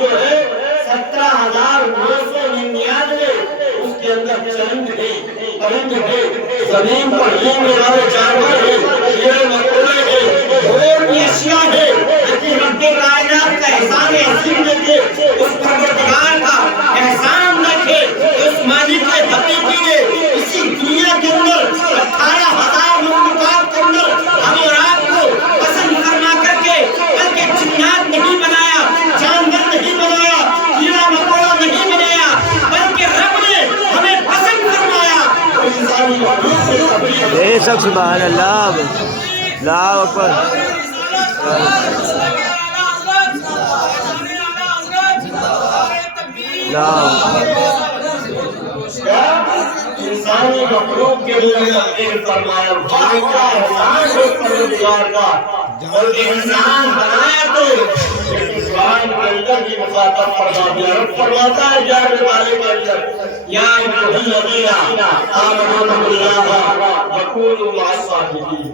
जो है 17,999 उसके अंदर चरंद है, परिंद है, जमीन पर रहने वाले जानवर है, कीड़े मकोड़े है, और भी अशिया है। लेकिन रब्बे कायनात का एहसान अजीम देखे, उस परवरदिगार का एहसान देखे, उस मालिक के हकीकी ने इसी दुनिया के अंदर 18,000 मखलूकात के अंदर हम और आपको पसंद फरमा करके बल्कि जिन्नात नहीं बनाया, जानवर नहीं बनाया, कीड़ा मकोड़ा नहीं बनाया, बल्कि रब ने हमें पसंद फरमाया। बेशक सुभान अल्लाह, अल्लाहु अकबर। इंसानी मखलूक के लिए फरमाया भाई का एहसान है परवरदिगार का, और इंसान बनाया तो कुरान के अंदर भी मुखातब फरमा दिया। रब फरमाता है जाने वाले के अंदर या अय्युहल्लज़ीना आमनू बिल्लाह व कूनू मअस-सादिकीन।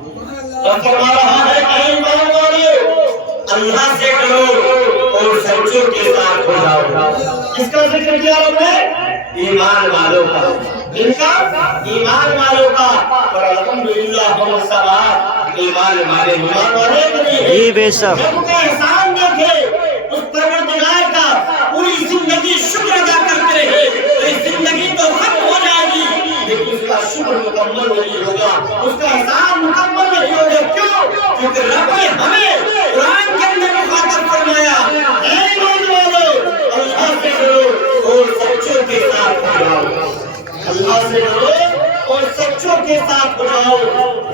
रब फरमा रहा है कि ईमान वाले अल्लाह से डरो और सच्चों के साथ हो जाओ। किसका जिक्र किया आपने? ईमान वालों का। इनका ईमान वालों का। और अल्हम्दुलिल्लाह हम सवार ईमान वाले के लिए बेशक उनका एहसान देखे, उस परवरदिगार का पूरी जिंदगी शुक्र अदा करते रहे। इस जिंदगी तो खत्म हो जाएगी लेकिन उसका शुक्र मुकम्मल नहीं होगा, उसका एहसान मुकम्मल नहीं होगा। क्यों? क्योंकि रब ने हमें कुरान के अंदर मुखातब फरमाया, ऐ ईमान वालों अल्लाह से डरो और सच्चों के साथ हो जाओ। अल्लाह से डरो और सच्चों के साथ हो जाओ।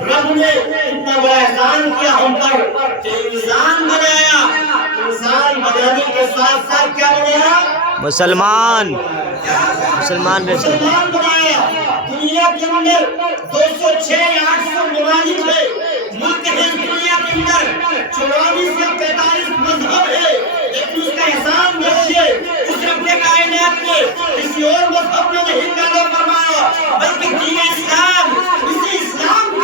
रब ने इतना बड़ा एहसान किया हम पर कि इंसान बनाया। इंसान बनाने के साथ साथ क्या बनाया? मुसलमान बनाया। दुनिया के अंदर 206 या 800 ममालिक है, मुल्क है दुनिया के अंदर, 44 या 45 मजहब है, लेकिन उसका एहसान देखिए उस रब्बे कायनात ने किसी और मजहब में नहीं पैदा फरमाया, बल्कि दीन इस्लाम, इसी इस्लाम के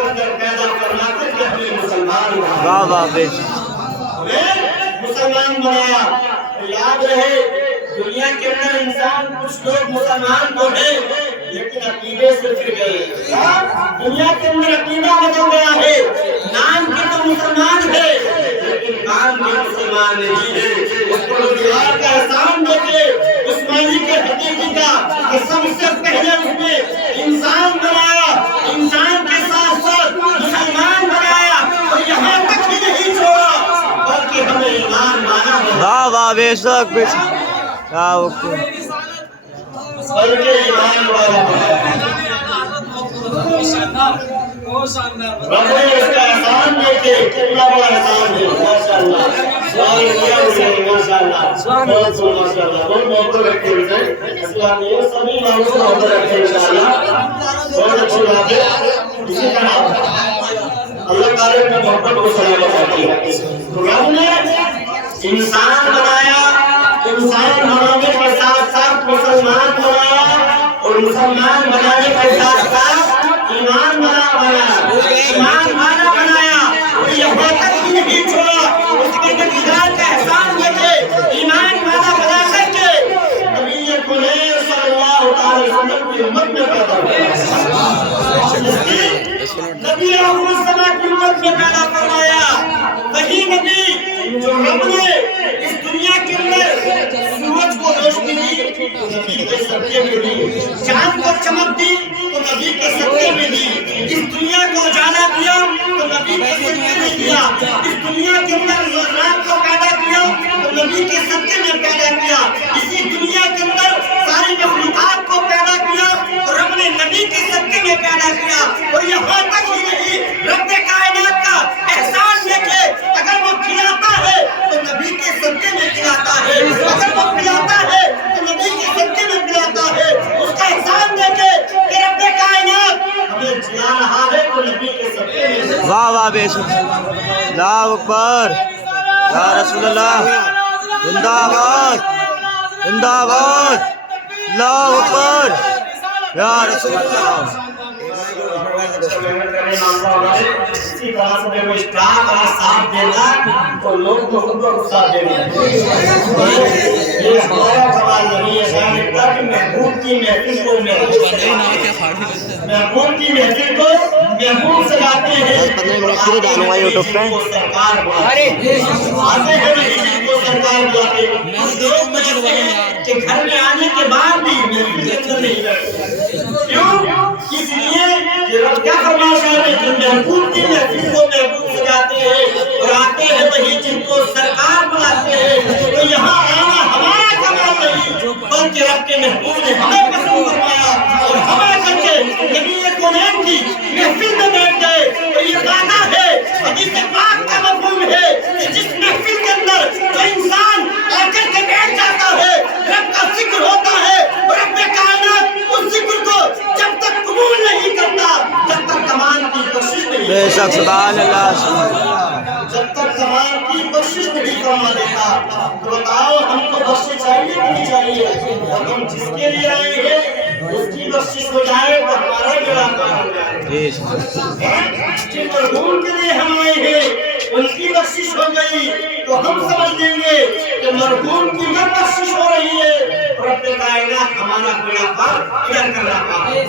अंदर पैदा फरमा करके हमें मुसलमान बनाया। वाह वाह बेशक मुसलमान बनाया। याद रहे दुनिया के अंदर इंसान कुछ लोग मुसलमान तो है लेकिन अकीदे से फिर गए। दुनिया के अंदर अकीदा बदल गया है, नाम के तो मुसलमान है लेकिन काम के मुसलमान नहीं है। उस परवरदिगार का एहसान देखे, उस मालिक के हकीकी का कि सबसे पहले उसने इंसान बनाया, इंसान के साथ साथ मुसलमान बनाया और यहाँ तक ही नहीं छोड़ा बल्कि हमें ईमान माना है। वाह वाह बेशक बेशक बल्कि ईमान वाला रब ने इसका एहसान देखे, कितना बड़ा एहसान है। माशाअल्लाह माशाअल्लाह बहुत मोहब्बत रखते हैं इस्लाम में, सभी लोगों से मोहब्बत रखते हैं इंशाअल्लाह। बहुत अच्छी बात है। इसी तरह अल्लाह ताला की मोहब्बत को सलामत रखती है। तो रब ने इंसान बनाया, इंसान बनाने के साथ साथ मुसलमान बनाया और मुसलमान बनाने के साथ साथ ईमान वाला बनाया, ईमान वाला बनाया और यहाँ तक ही नहीं छोड़ा, उसके परवरदिगार का एहसान देखे ईमान वाला बना करके नबी खुदैर सल्लल्लाहु अलैहि वसल्लम की उम्मत में पैदा हुआ। नबी रहमत की उम्मत में पैदा फरमाया। वही नबी जो रब ने इस दुनिया के अंदर सूरज को रोशनी दी तो नबी के सदके में दी, चांद को चमक दी तो नबी के सदके में दी, इस दुनिया को उजाला दिया तो नबी के सदके में दिया, इस दुनिया के अंदर रात को पैदा किया तो नबी के सदके में पैदा किया, इसी दुनिया के अंदर सारी मखलूकात को पैदा किया तो रब ने नबी के सदके में पैदा किया। और यहाँ तक ही नहीं, रब कायनात का एहसान देखे, अगर वो खिलाता है तो नबी के सदके में खिलाता है, अगर वो पिलाता है तो नबी के सदके में पिलाता है। उसका एहसान देखे कि रब कायनात हमें जिला रहा है तो नबी के सदके में। वाह वाह बेशक अल्लाहु अकबर या रसूल अल्लाह जिंदाबाद जिंदाबाद अल्लाहु अकबर या रसूल अल्लाह। بڑے نام ہے اسی طرح سے دیکھو اسٹاف اگر ساتھ دینا تو لوگ تو خود کو ساتھ دیں گے. یہ ہمارا کمال نہیں ہے. شاید لگتا کہ محبوب کی محفل کو محبوب کی محفل کو محبوب سجاتے ہیں. 15 منٹ کے لیے ڈالوں گا یوٹیوب پہ. سرکار آتے ہیں نہیں کو سرکار بلاتے کہ گھر میں آنے کے بعد بھی محفل کے اندر نہیں رہتے. کیوں؟ اس لیے کہ رب کیا فرماتا ہے کہ محبوب کی محفل کو محبوب سجاتے ہیں اور آتے ہیں وہی جن کو سرکار بلاتے ہیں. تو یہاں آنا ہمارا کمال نہیں بلکہ رب کے محبوب نے ہمیں پسند فرمایا اور ہمیں کر کے نبی کونین کی محفل میں بیٹھ گئے. اور یہ وعدہ ہے حدیث پاک کا مفہوم ہے کہ جس محفل کے اندر جو انسان آ کر کے بیٹھ جاتا ہے رب کا ذکر ہوتا ہے اور رب کائنات اس ذکر کو جب تک قبول نہیں کرتا جب تک کمال کی بخشش نہیں بے شک سبحان اللہ. جب تک کمال کی بخشش نہیں فرما دیتا. تو بتاؤ ہم کو بخشش چاہیے کہ نہیں چاہیے؟ اور ہم جس کے لیے آئے ہیں اس کی بخشش ہو جائے تو ہمارا گڑا پار ہو جائے. جن مرحوم کے لیے ہم آئے ہیں ان کی بخشش ہو گئی تو ہم سمجھ لیں گے کہ مرحوم کی جو بخشش ہو رہی ہے رب کائنات ہمارا گڑا پار ادھر کر رہا ہے.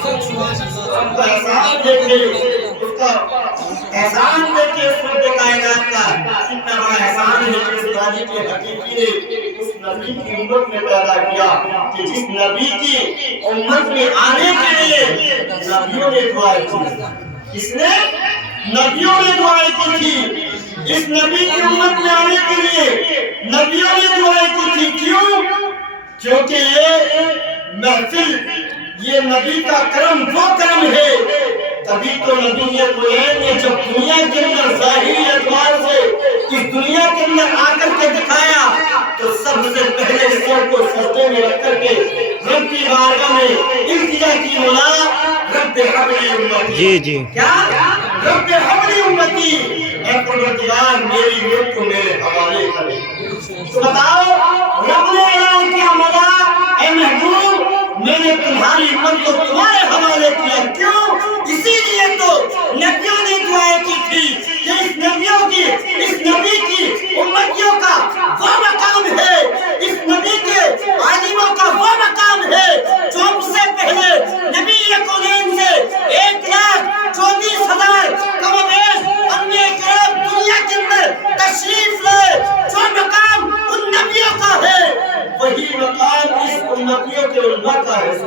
ہم کا احسان دیکھے اس کا احسان دیکھے اس رب کائنات کا اتنا بڑا احسان ہے کہ اس راجی کے حقیقی نے اس نبی کی امت میں پیدا کیا کہ جس نبی کی امت میں آنے کے لیے نبیوں نے دعائیں کی. کس نے؟ نبیوں نے دعائیں کی تھی. اس نبی کی امت میں آنے کے لیے نبیوں نے دعائیں کی تھی. کیوں؟ کیونکہ یہ محفل یہ نبی کا کرم وہ کرم ہے. تبھی تو نبی کونین نے جب دنیا کے اندر ظاہری اعتبار سے اس دنیا کے اندر آ کر کے دکھایا تو سب سے پہلے سر کو سجدے میں رکھ کر کے رب کی بارگاہ میں التجا کی مولا رب حبلی امتی. جی کیا رب حبلی امتی اے پروردگار میری امت کو میرے حوالے کرے. تو بتاؤ رب نے اعلان کیا مولا اے محبوب میں نے تمہاری امت کو تمہارے حوالے کیا. کیوں؟ اسی لیے تو نبیوں نے دعائیں کی تھی کہ اس نبیوں کی اس نبی کی امتیوں کا وہ مقام ہے اس نبی کے عالموں کا وہ مقام ہے جو ہم سے پہلے نبی کونین سے 1,24,000 کم و بیش انبیاء کرام دنیا کے اندر تشریف لائے. جو مقام ان نبیوں کا ہے وہی مقام اس امتیوں کے علماء کا ہے.